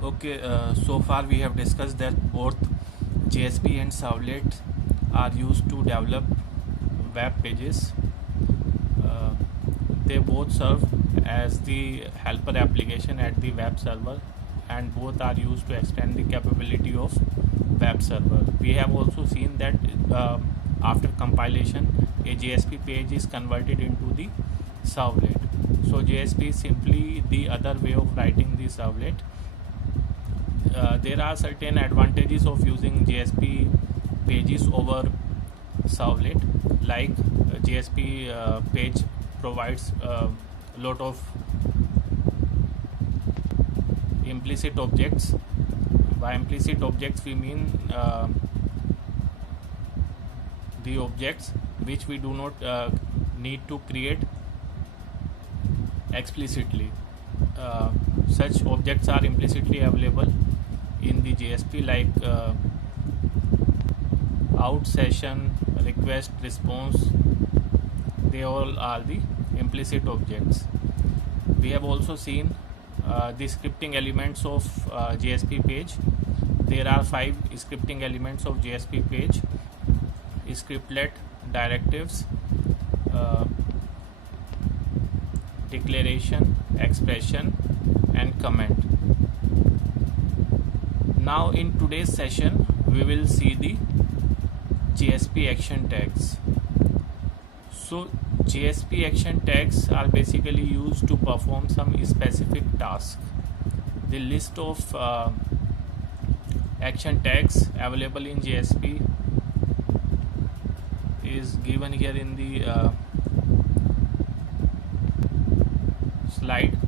Okay, so far we have discussed that both JSP and Servlet are used to develop web pages. Uh, they both serve as the helper application at the web server, and both are used to extend the capability of web server. We have also seen that after compilation, a JSP page is converted into the servlet. So JSP is simply the other way of writing the servlet. There are certain advantages of using JSP pages over servlet, like JSP page provides a lot of implicit objects. By implicit objects we mean the objects which we do not need to create explicitly. Such objects are implicitly available in the JSP, like out, session, request, response. They all are the implicit objects. We have also seen the scripting elements of JSP page. There are 5 scripting elements of JSP page: scriptlet, directives, declaration, expression, and comment. Now in today's session we will see the JSP action tags. So JSP action tags are basically used to perform some specific task. The list of action tags available in JSP is given here in the slide.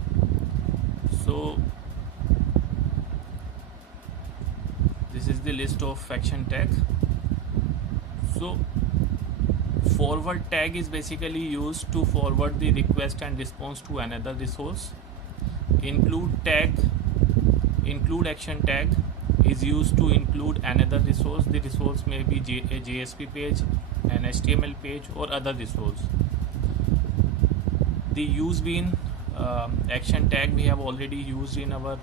So this is the list of action tag. So forward tag is basically used to forward the request and response to another resource. Include action tag is used to include another resource. The resource may be a JSP page, an HTML page, or other resource. The use bean action tag we have already used in our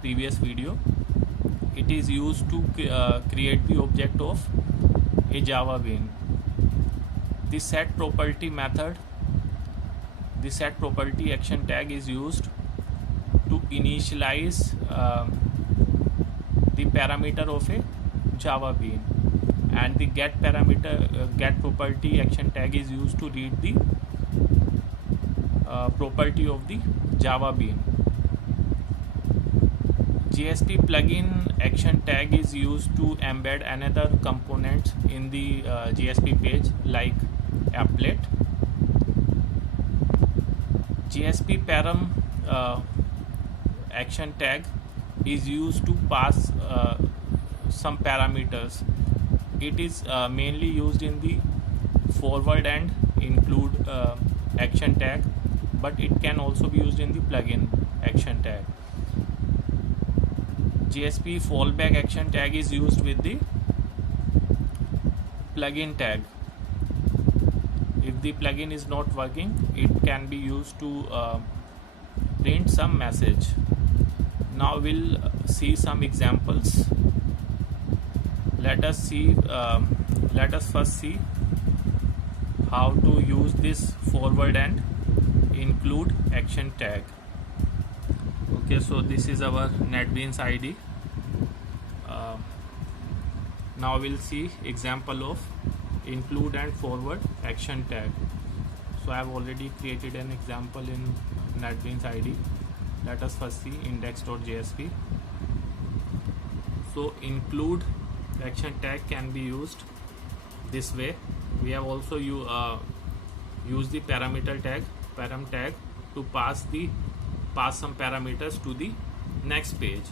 previous video. It is used to create the object of a Java bean. The set property method, the set property action tag is used to initialize the parameter of a Java bean, and the get property action tag is used to read the property of the Java bean. JSP plugin action tag is used to embed another component in the JSP page, like applet. JSP param action tag is used to pass some parameters. It is mainly used in the forward and include action tag, but it can also be used in the plugin action tag. JSP fallback action tag is used with the plugin tag. If the plugin is not working, it can be used to print some message. Now we'll see some examples. Let us first see how to use this forward and include action tag. Okay, so this is our NetBeans ID. Now we'll see example of include and forward action tag. So I have already created an example in NetBeans ID. Let us first see index.jsp. So include action tag can be used this way. We have also used the parameter tag, param tag, to pass some parameters to the next page.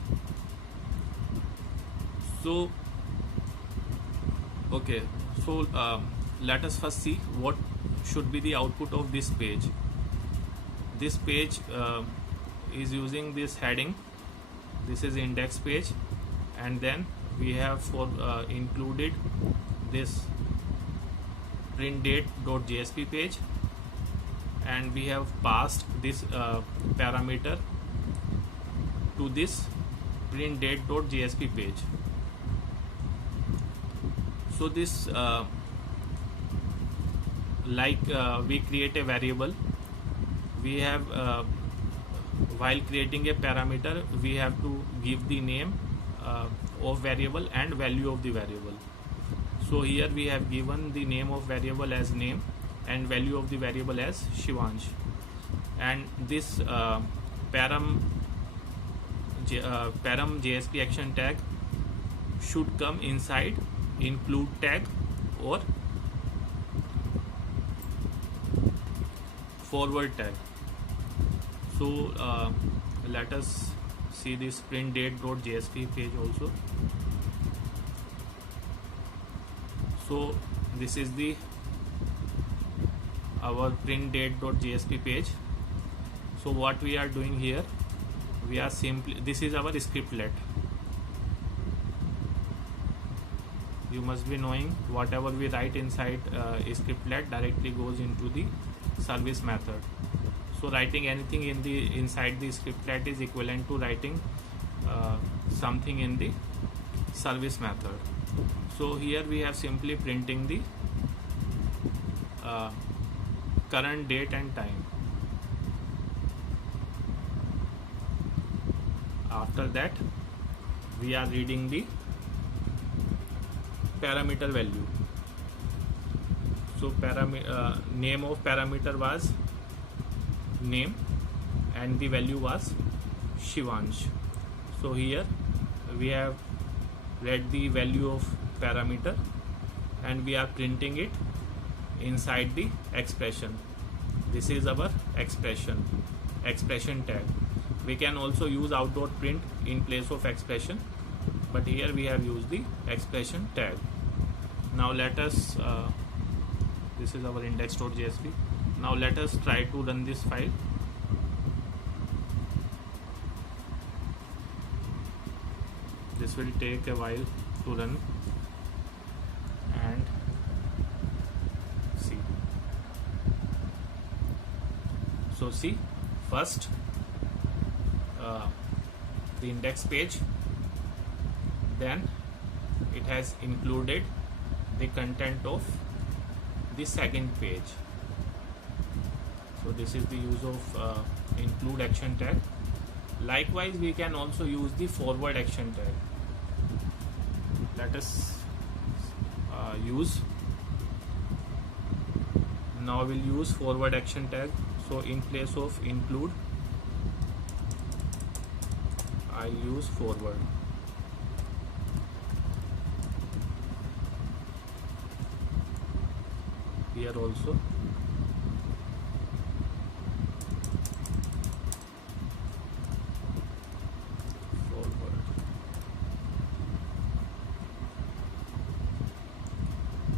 So okay, so let us first see what should be the output of this page. This page is using this heading. This is index page, and then we have included this print date.jsp page, and we have passed this parameter to this print date.jsp page. So this we create a variable. We have while creating a parameter, we have to give the name of variable and value of the variable. So here we have given the name of variable as name and value of the variable as Shivansh, and this param JSP action tag should come inside include tag or forward tag. So let us see this print date.jsp page also. So this is the our print date.jsp page. So what we are doing here, we are simply, this is our scriptlet. You must be knowing whatever we write inside scriptlet directly goes into the service method. So writing anything in the inside the scriptlet is equivalent to writing something in the service method. So here we have simply printing the current date and time. After that we are reading the parameter value. So name of parameter was name and the value was Shivansh. So here we have read the value of parameter and we are printing it inside the expression. This is our expression tag. We can also use out.print in place of expression, but here we have used the expression tag. Now let us this is our index.jsp. Now let us try to run this file. This will take a while to run and see. So see, first the index page, then it has included the content of the second page. So this is the use of include action tag. Likewise we can also use the forward action tag. Let us use, now we'll use forward action tag. So in place of include I'll use forward. Here also forward.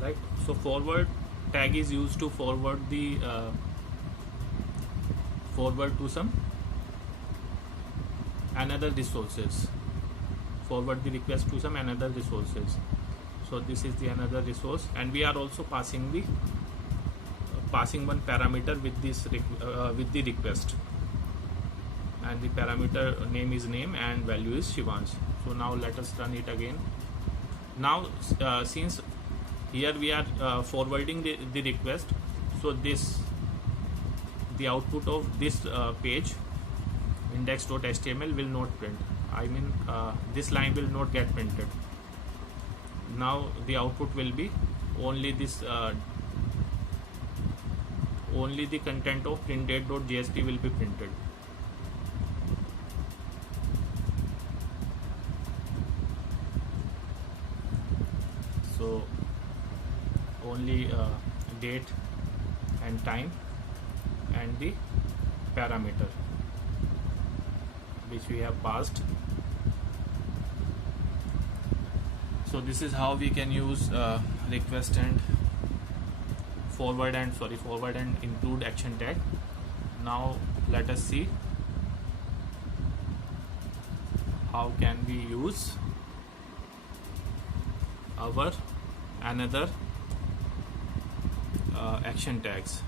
Right, so forward tag is used to forward the forward to some another resources, forward the request to some another resources. So this is the another resource, and we are also passing the passing one parameter with this with the request, and the parameter name is name and value is Shivansh. So now let us run it again. Now since here we are forwarding the request, so this the output of this page index.html will not print. I mean this line will not get printed. Now the output will be only this only the content of printdate.jsp will be printed. So only date and time and the parameter which we have passed. So this is how we can use request and forward and include action tag. Now let us see how can we use our another action tags.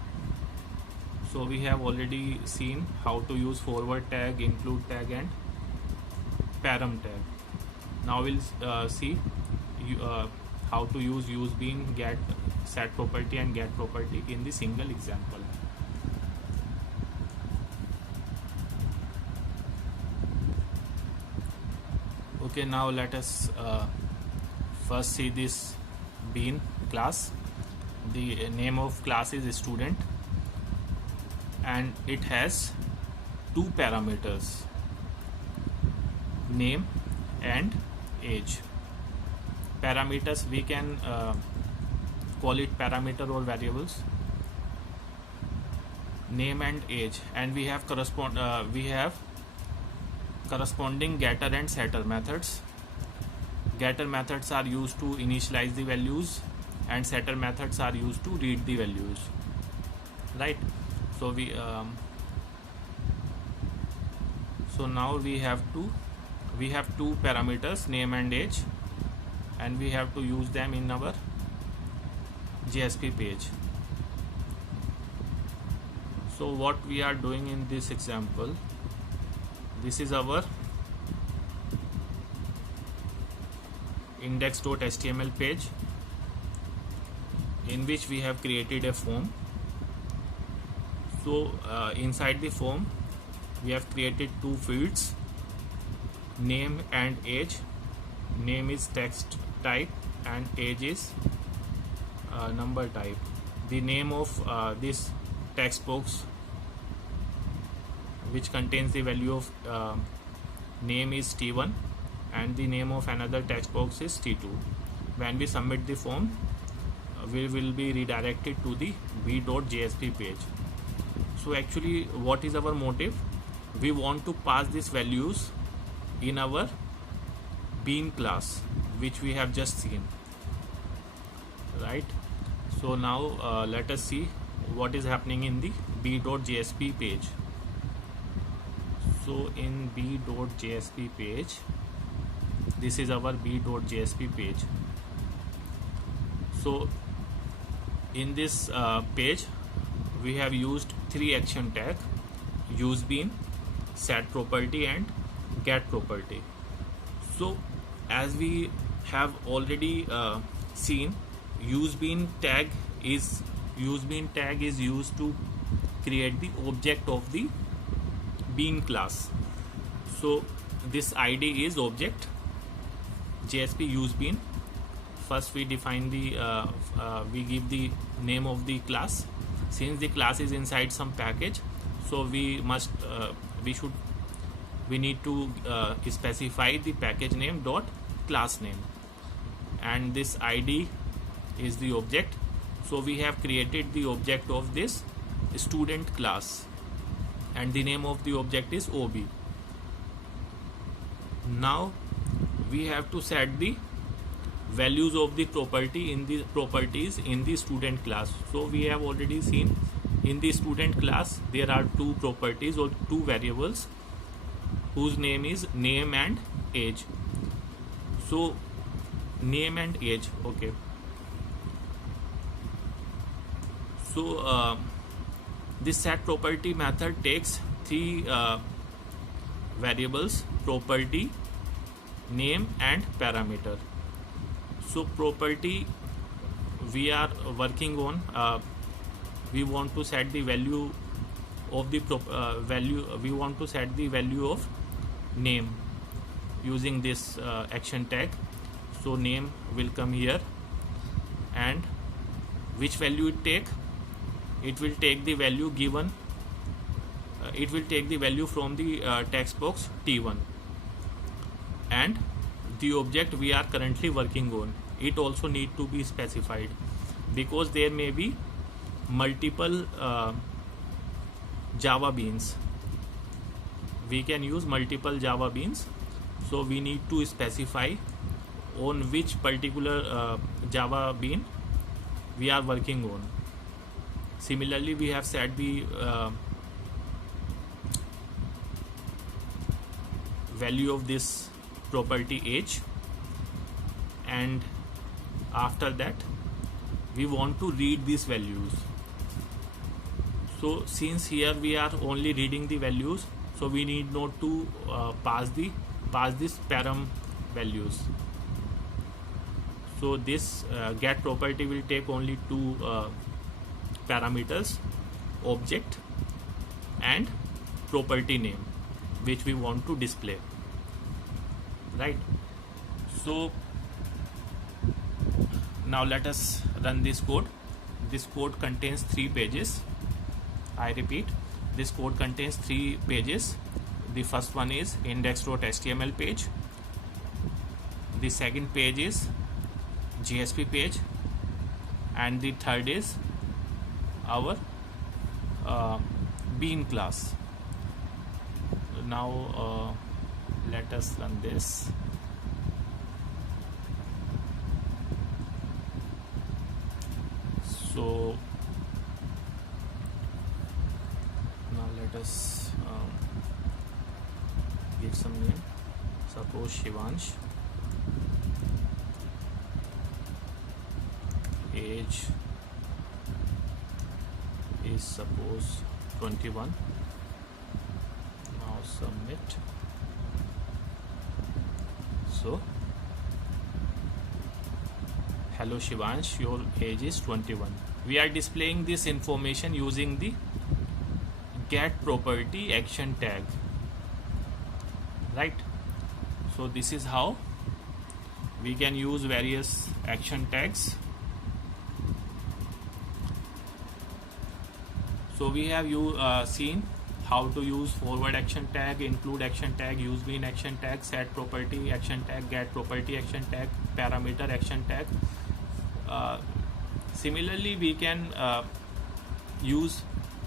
So we have already seen how to use forward tag, include tag and param tag. Now we'll see how to use bean, get, set property and get property in the single example. Okay, now let us first see this bean class. The name of class is student and it has two parameters, name and age. Parameters, we can call it parameter or variables, name and age, and we have corresponding getter and setter methods. Getter methods are used to initialize the values and setter methods are used to read the values, right? So now we have two parameters, name and age, and we have to use them in our JSP page. So what we are doing in this example, this is our index.html page in which we have created a form. So inside the form we have created two fields, name and age. Name is text type and age is number type. The name of this text box which contains the value of name is T1 and the name of another text box is T2. When we submit the form, we will be redirected to the b.jsp page. So actually what is our motive? We want to pass these values in our bean class which we have just seen, right? So now let us see what is happening in the b.jsp page. So in b.jsp page, this is our b.jsp page. So in this page we have used three action tag: use bean, set property and get property. So as we have already seen, use bean tag is used to create the object of the bean class. So this ID is object JSP use bean. First we define the we give the name of the class. Since the class is inside some package, so we need to specify the package name dot class name, and this ID is the object. So we have created the object of this student class and the name of the object is OB. Now we have to set the values of the property in the properties in the student class. So we have already seen in the student class there are two properties or two variables whose name is name and age. So name and age, okay. So this set property method takes three variables: property, name and parameter. So property we are working on, we want to set the value of the we want to set the value of name using this action tag. So name will come here, and which value it take? It will take the value given, it will take the value from the text box T1, and the object we are currently working on, it also need to be specified because there may be multiple Java beans. We can use multiple Java beans, so we need to specify on which particular Java bean we are working on. Similarly, we have set the value of this property age, and after that we want to read these values. So since here we are only reading the values, so we need not to pass the pass this param values. So this get property will take only two parameters, object and property name, which we want to display, right? So now let us run this code. This code contains 3 pages. I repeat, this code contains 3 pages. The first one is index.html page. The second page is JSP page, and the third is our bean class. Now let us run this. So now let us give some name. Suppose Shivansh. Age is suppose 21. Now submit. So hello Shivansh, your age is 21. We are displaying this information using the get property action tag, right? So this is how we can use various action tags. So we have seen how to use forward action tag, include action tag, use bean action tag, set property action tag, get property action tag, parameter action tag. Similarly, we can use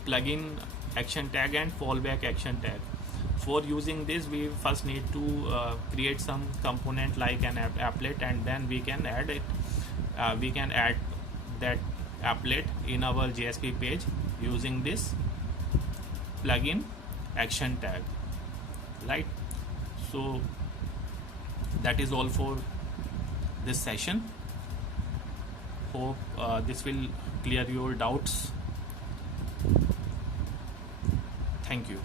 plugin action tag and fallback action tag. For using this, we first need to create some component like an applet, and then we can add it. We can add that applet in our JSP page using this plugin action tag, right? So that is all for this session. Hope this will clear your doubts. Thank you.